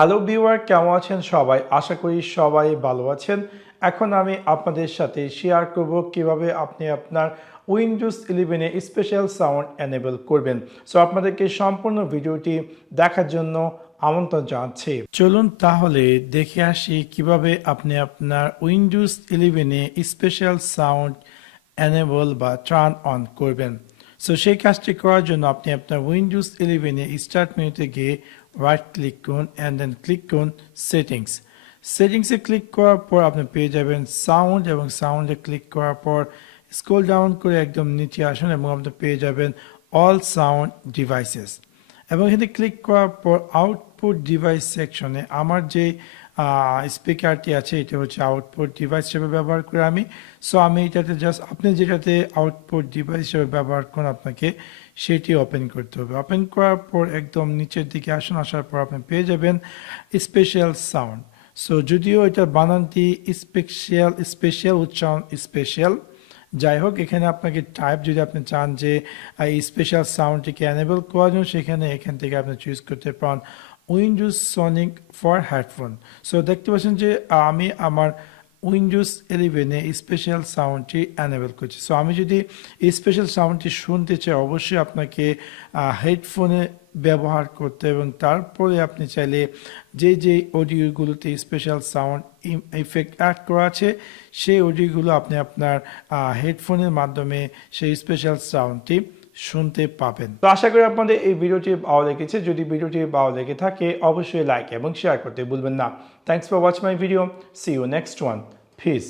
Hello viewer, কেমন আছেন সবাই? আশা করি সবাই ভালো আছেন। এখন আমি আপনাদের সাথে শেয়ার করব কিভাবে আপনি আপনার Windows 11 a special sound enable করবেন। সো আপনাদেরকে সম্পূর্ণ ভিডিওটি দেখার জন্য আমন্ত্রণ জানাচ্ছি। চলুন তাহলে দেখে আসি কিভাবে আপনি আপনার Windows 11 a special sound enable বা টার্ন অন করবেন। সো সেই কাজটি করার জন্য আপনি আপনার উইন্ডোজ 11 এ স্টার্ট মেনুতে গিয়ে রাইট ক্লিক করুন অ্যান্ড দেন ক্লিক করুন সেটিংস। সেটিংসে ক্লিক করার পর আপনি পেয়ে যাবেন সাউন্ড, এবং সাউন্ডে ক্লিক করার পর স্ক্রল ডাউন করে একদম নিচে আসুন এবং আপনি পেয়ে যাবেন অল সাউন্ড ডিভাইসেস। এবং এখানে ক্লিক করার পর আউটপুট ডিভাইস সেকশনে আমার যে স্পিকারটি আছে এটা হচ্ছে আউটপুট ডিভাইস হিসেবে ব্যবহার করি আমি। সো আমি এটাতে জাস্ট আপনি যেটাতে আউটপুট ডিভাইস হিসেবে ব্যবহার করেন আপনাকে সেটি ওপেন করতে হবে। ওপেন করার পর একদম নিচের দিকে আসুন, আসার পর আপনি পেয়ে যাবেন স্পেশাল সাউন্ড। সো যদিও এটার বানানটি স্পেশাল উচ্চারণ স্পেশাল, যাই হোক এখানে আপনাকে টাইপ যদি আপনি চান যে এই স্পেশাল সাউন্ডটিকে এনেবল করার জন্য এখান থেকে আপনি চুজ করতে পারেন Windows Sonic for headphone. So দেখতে পাচ্ছেন যে আমি আমার উইন্ডোজ 11 এ স্পেশাল সাউন্ডটি এনেবল করছি। সো আমি যদি এই স্পেশাল সাউন্ডটি শুনতে চাই অবশ্যই আপনাকে হেডফোনে ব্যবহার করতে, এবং তারপরে আপনি চাইলে যে অডিওগুলোতে স্পেশাল সাউন্ড ইফেক্ট অ্যাড করা আছে সেই অডিওগুলো আপনি আপনার হেডফোনের মাধ্যমে সেই স্পেশাল সাউন্ডটি শুনতে পাবেন। তো আশা করি আপনাদের এই ভিডিওটি ভালো লেগেছে। যদি ভিডিওটি ভালো লেগে থাকে অবশ্যই লাইক এবং শেয়ার করতে ভুলবেন না। Thanks for watching my video. See you next one. Piece.